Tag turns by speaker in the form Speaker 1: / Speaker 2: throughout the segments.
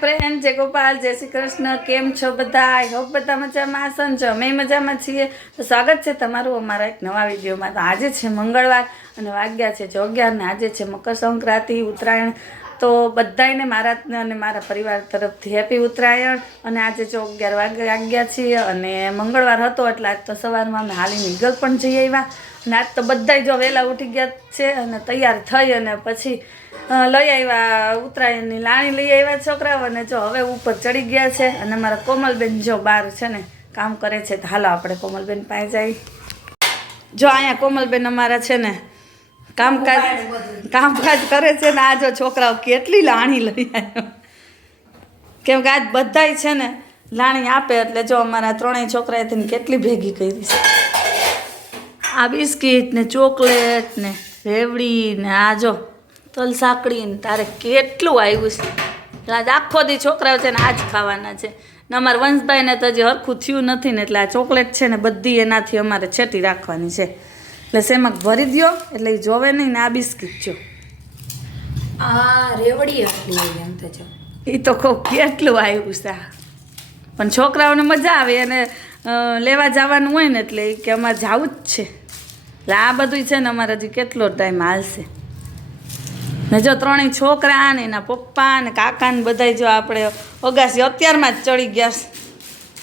Speaker 1: Friend જય ગોપાલ, જય શ્રી કૃષ્ણ. કેમ છો બધા? આઈ હોપ બધા મજામાં હશો ને અમે મજામાં છીએ. તો સ્વાગત છે તમારું અમારા એક નવા વિડીયોમાં. તો આજે છે મંગળવાર અને વાગ્યા છે જો ને આજે છે મકર સંક્રાંતિ ઉત્તરાયણ. તો બધાયને મારા અને મારા પરિવાર તરફથી હેપી ઉત્તરાયણ. અને આજે જો અગિયાર વાગે વાગ્યા છીએ અને મંગળવાર હતો એટલે આજ તો સવારમાં અમે હાલી નીગલ પણ જઈ આવ્યા. અને આજ તો બધાય જો વહેલા ઉઠી ગયા છે અને તૈયાર થઈ અને પછી લઈ આવ્યા ઉત્તરાયણની લાણી લઈ આવ્યા છોકરાઓ. અને જો હવે ઉપર ચડી ગયા છે અને મારા કોમલબેન જો બહાર છે ને, કામ કરે છે. તો હાલો આપણે કોમલબેન પાસે જઈ જો અહીંયા કોમલબેન અમારા છે ને કામકાજ કામકાજ કરે છે ને આ જો છોકરાઓ કેટલી લાણી લઈ આવ્યો. કેમ કે આજ બધાય છે ને લાણી આપે એટલે જો અમારા ત્રણેય છોકરાએ કેટલી ભેગી કરી છે. આ બિસ્કિટ ને ચોકલેટ ને રેવડી ને આ જો તલ સાંકળી ને તારે કેટલું આવ્યું છે. આજ આખો દી છોકરાઓ છે ને આ જ ખાવાના છે. ને અમારા વંશભાઈને તો હજી હરખું થયું નથી ને એટલે આ ચોકલેટ છે ને બધી એનાથી અમારે છેટી રાખવાની છે. એટલે શેમાં ભરી દ્યો એટલે એ જોવે નહીં ને આ બિસ્કિટ જો.
Speaker 2: આ રેવડી આટલી આવી એમ તો જો.
Speaker 1: એ તો કહું કેટલું આવ્યું છે. પણ છોકરાઓને મજા આવે અને લેવા જવાનું હોય ને એટલે કે અમારે જવું જ છે. એટલે આ બધું છે ને અમારે હજી કેટલો ટાઈમ હાલશે. ને જો ત્રણેય છોકરા ને એના પપ્પા ને કાકા ને બધાય જો આપણે અગાસી અત્યારમાં જ ચડી ગયા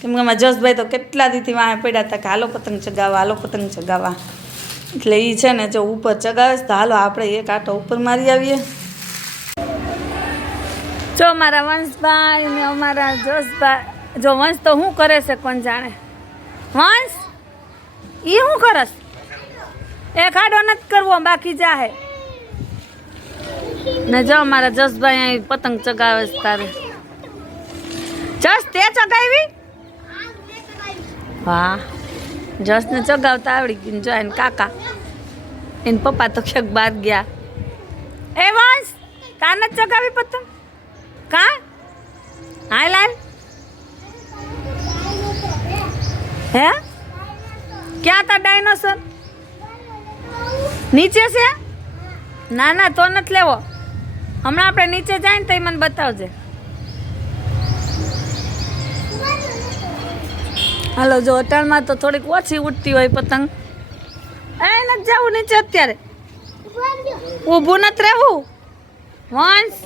Speaker 1: કેમ કે અમારા જસભાઈ તો કેટલા દીથી વાંહે પડ્યા હતા કે હાલો પતંગ ચગાવવા હાલો પતંગ ચગાવવા. એટલે એ છે ને જો ઉપર ચગાવે તો હાલો આપણે એક આટો ઉપર મારી આવીએ. જો અમારા વંશભાઈ ને અમારા જોશભાઈ જો વંશ તો શું કરે છે કોણ જાણે? વંશ એ શું કરસ એ ખાડો નથી કરવો બાકી જાહે. ને જો અમારા જસભાઈ અહીં પતંગ ચગાવે છે તારે. જસ તે ચગાવી. વાહ. જસને ચગાવતા આવડી ગયું જો એને કાકા, એને પપ્પા તો ક્યાંક બહાર ગયા. એ વંશ તાને જ ચગાવી પતંગ? કા? હાય લાલ. હે? ક્યાં હતા ડાયનોસોર? નીચે છે? ના ના, તો નથી લેવો. હમણાં આપણે નીચે જાય ને તો મને બતાવજે. હાલો જો અટાણમાં તો થોડીક ઓછી ઉડતી હોય પતંગ એ નથી જવું નીચે અત્યારે ઊભું નથી રહેવું વંશ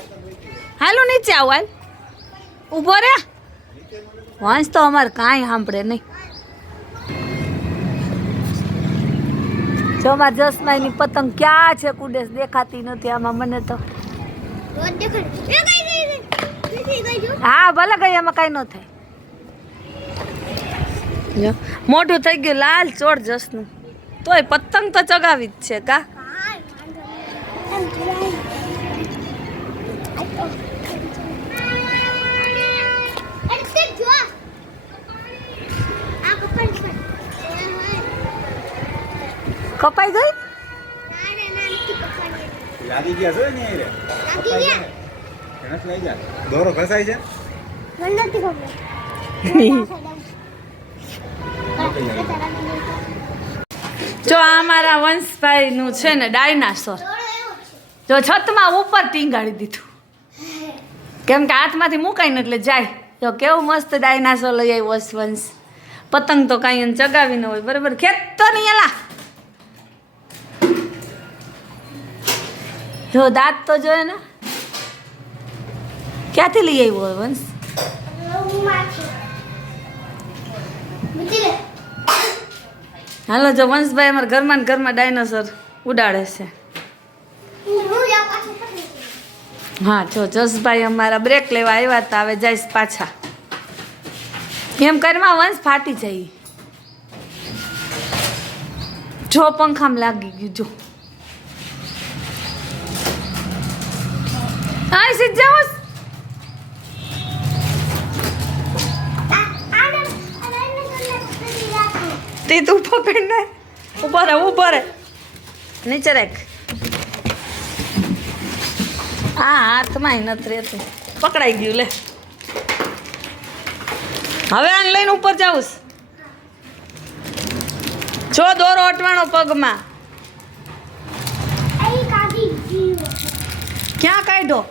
Speaker 1: હાલો નીચે આવો હાલ ઊભો રે વંશ તો અમારે કાંઈ સાંભળે નહીં જો અમારા જસમાઈની પતંગ ક્યાં છે કુડેસ દેખાતી નથી આમાં મને તો હા ભલે ગઈ એમાં કાંઈ ન થાય જો, મોઢું થઈ ગયું લાલ ચોળ જસનું. તોય પતંગ તો ચગાવી જ છે કા? કપાઈ ગઈ?
Speaker 3: લાગી ગયા છો ને એ એનાથી લઈ જા દોરો ઘસાઈ છે?
Speaker 1: જો આ અમારા વંશભાઈનું છે ને ડાયનાસોર. જો છતમાં ઉપર ટીંગાડી દીધું. કેમ કે હાથમાંથી મુકાઈને એટલે જાય. જો કેવું મસ્ત ડાયનાસોર લઈ આવ્યો વંશ. પતંગ તો કાંઈ એને ચગાવી ન હોય. બરાબર? ખેત નહીં એલા. જો દાંત તો જોયે ને. ક્યાંથી લઈ આવ્યો વંશ? હાલો, જો વંશભાઈ અમારા ઘરમાં ને ઘરમાં ડાયનાસોર ઉડાડે છે. હા, જો જસભાઈ અમારા બ્રેક લેવા આવ્યા હતા, હવે જઈશ પાછા. એમ કરમાં વંશ ફાટી જાય. જો પંખામાં લાગી ગયું, જો. હા સિદ્ધ જાઓ રે રે. નીચે રાખ. આ હાથમાં નથી રહેતું. પકડાઈ ગયું લે. હવે આને લઈને ઉપર જાઉં જો દોરો અટવાણો પગમાં. ક્યાં કાઢ્યો?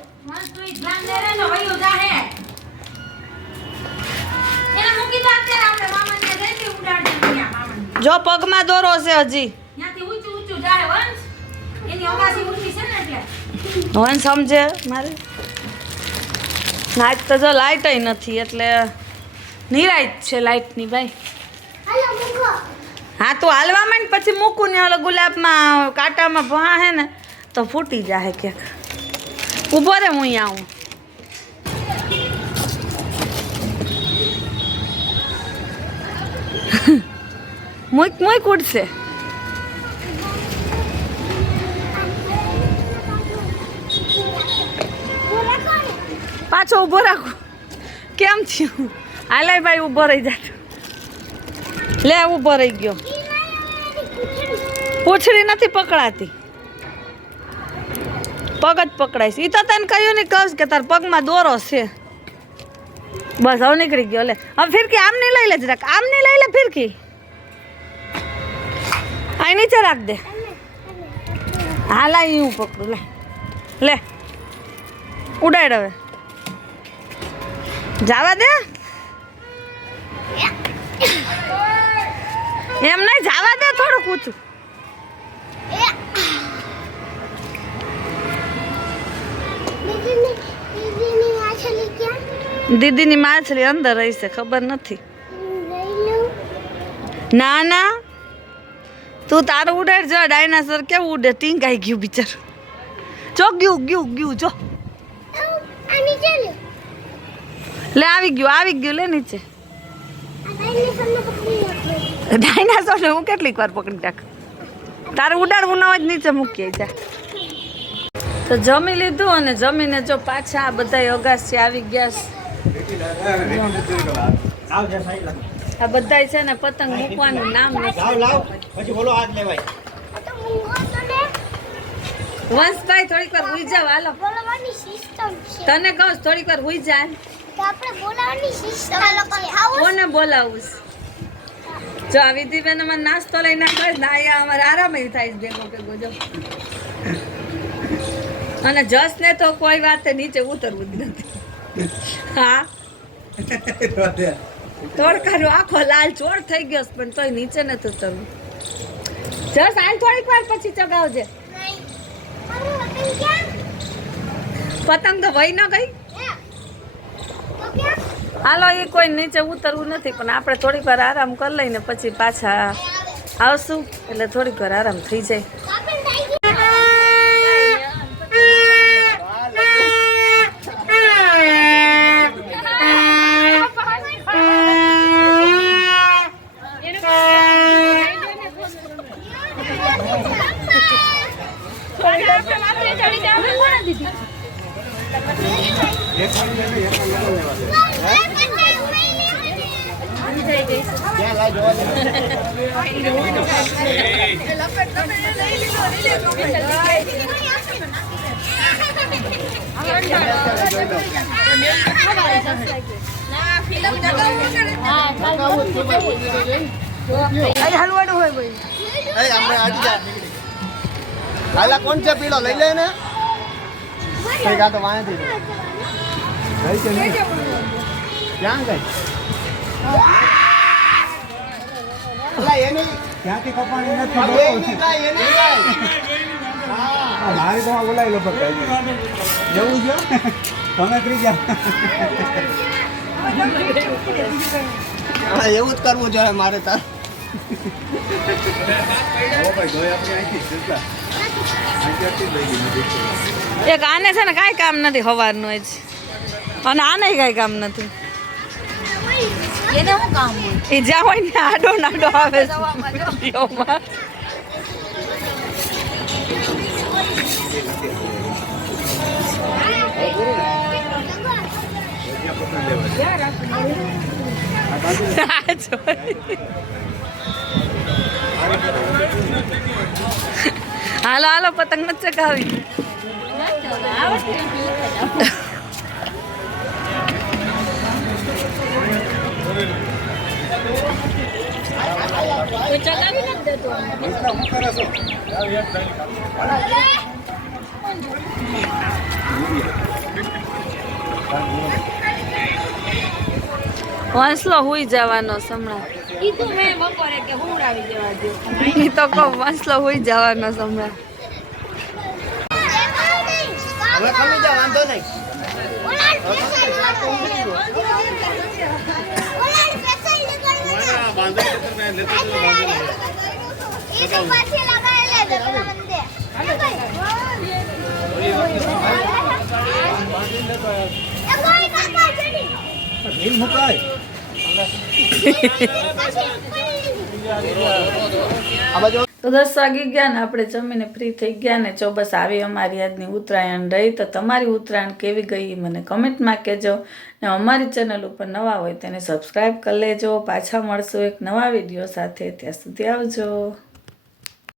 Speaker 1: જો પગમાં દોરો છે હજી.
Speaker 2: ત્યાંથી ઊંચું ઊંચું જાય વંશ. એની અગાસી ઊંચી છે ને એટલે.
Speaker 1: વન સમજે મારે. આજ તો જો લાઇટ નથી એટલે નિરાઈત છે લાઇટની ભાઈ. હા તો હાલવા માંડ પછી મૂકું ને ઓલો ગુલાબમાં કાંટામાં ભા હે ને તો ફૂટી જાય ક્યાંક ઊભો રે હું અહીંયા આવું. મૂક મોઈક ઉડશે પાછો ઊભો રાખો કેમ થયું હાલે ભાઈ ઊભો રહી જાતો લે ઊભો રહી ગયો પૂછડી નથી પકડાતી પગ જ પકડાય છે એ તો તને કહ્યું ને કહું કે તાર પગમાં દોરો છે બસ હવે નીકળી ગયો લે હવે ફિરકી આમ નહીં લઈ લે જરાક આમ નહીં લઈ લે ફિરકી અહીં નીચે રાખ દે. હા લાઈ હું પકડું લે. લે. ઉડાડ હવે. જવા દે. એમ નહીં જાવા દે થોડુંક ઊંચું. દીદીની માછલી અંદર રહી છે ખબર નથી. ના ના. તું તારું ઉડાડ જો ડાયનાસોર કેવું ઉડે? ટીંગાઈ ગયું બિચારું. જો, ગયું ગયું ગયું, જો. લે, આવી ગયું આવી ગયું, લે નીચે. ડાયનાસોરને હું કેટલીક વાર પકડી નાખ? તારે ઉડાડવું ન હોય નીચે મૂકી જા. તો જમી લીધું અને જમીને જો પાછા આ બધા અગાસી આવી ગયા. આ બધાય છે ને પતંગ મૂકવાનું નામ નથી.
Speaker 3: લાવ લાવ. પછી બોલો હાથ લેવાય.
Speaker 1: વંશભાઈ થોડીક વાર હુઈ જાવ હાલો.
Speaker 4: બોલાવવાની સિસ્ટમ છે.
Speaker 1: તને કહું થોડીક વાર હુઈ જા.
Speaker 4: તો આપણે બોલાવવાની સિસ્ટમ છે.
Speaker 1: કોને બોલાવું જો આ વિધિબેન અમારે નાસ્તો લઈને આવે ને અહીંયા અમારે આરામ થાય છે ભેગો ભેગો જો. અને જસ ને તો કોઈ વાત નીચે ઉતરવું જ નથી. હા. તડકાનો આખો લાલ ચોર થઈ ગયો પણ તોય નીચે નથી ઉતરવું. જસ, હાલ થોડીક વાર પછી ચગાવજે. પતંગ તો વહી ન ગઈ. હાલો, એ કોઈ નીચે ઉતરવું નથી, પણ આપણે થોડીક વાર આરામ કરી લઈને પછી પાછા આવશું. એટલે થોડીક વાર આરામ થઈ જાય.
Speaker 3: ક્યાં હોય ભાઈ. આપણે જા હાલા કોણ છે? પીળો. લઈ લે ને કઈ કા તો વાંધી ગઈ છે ને ક્યાં ગઈ? અલા એની
Speaker 5: ક્યાંથી કપાણી નથી
Speaker 3: એની ગાય એની ગાય. હા.
Speaker 5: મારી તો બોલાવી લો પકડાઈ જવું છે? તમે ત્રીજા.
Speaker 3: એવું જ કરવું જોઈએ મારે તાર.
Speaker 1: એક આને છે ને કાંઈ કામ નથી સવારનું જ અને આને કાંઈ કામ નથી.
Speaker 2: એને શું કામ હોય?
Speaker 1: એ જ્યાં હોય ને આડો નાડો આવે છે. આ જોઈ. હાલો હાલો પતંગ નથી ચગાવી. વાંસલો હુઈ જવાનો સમણા
Speaker 2: કીધું મેં બપોરે કે હુંડાવી દેવા દો.
Speaker 1: એ તો મસલો હોઈ જવાનો સમય
Speaker 3: હવે જા વાંધો નહીં.
Speaker 5: મુકાય
Speaker 1: તો દસ વાગી ગયા ને આપણે જમીને ફ્રી થઈ ગયા ને જો બસ આવી અમારી આજની ઉત્તરાયણ રહી. તો તમારી ઉત્તરાયણ કેવી ગઈ મને કમેન્ટમાં કહેજો. ને અમારી ચેનલ ઉપર નવા હોય તેને સબસ્ક્રાઈબ કરી લેજો. પાછા મળશું એક નવા વીડિયો સાથે. ત્યાં સુધી આવજો.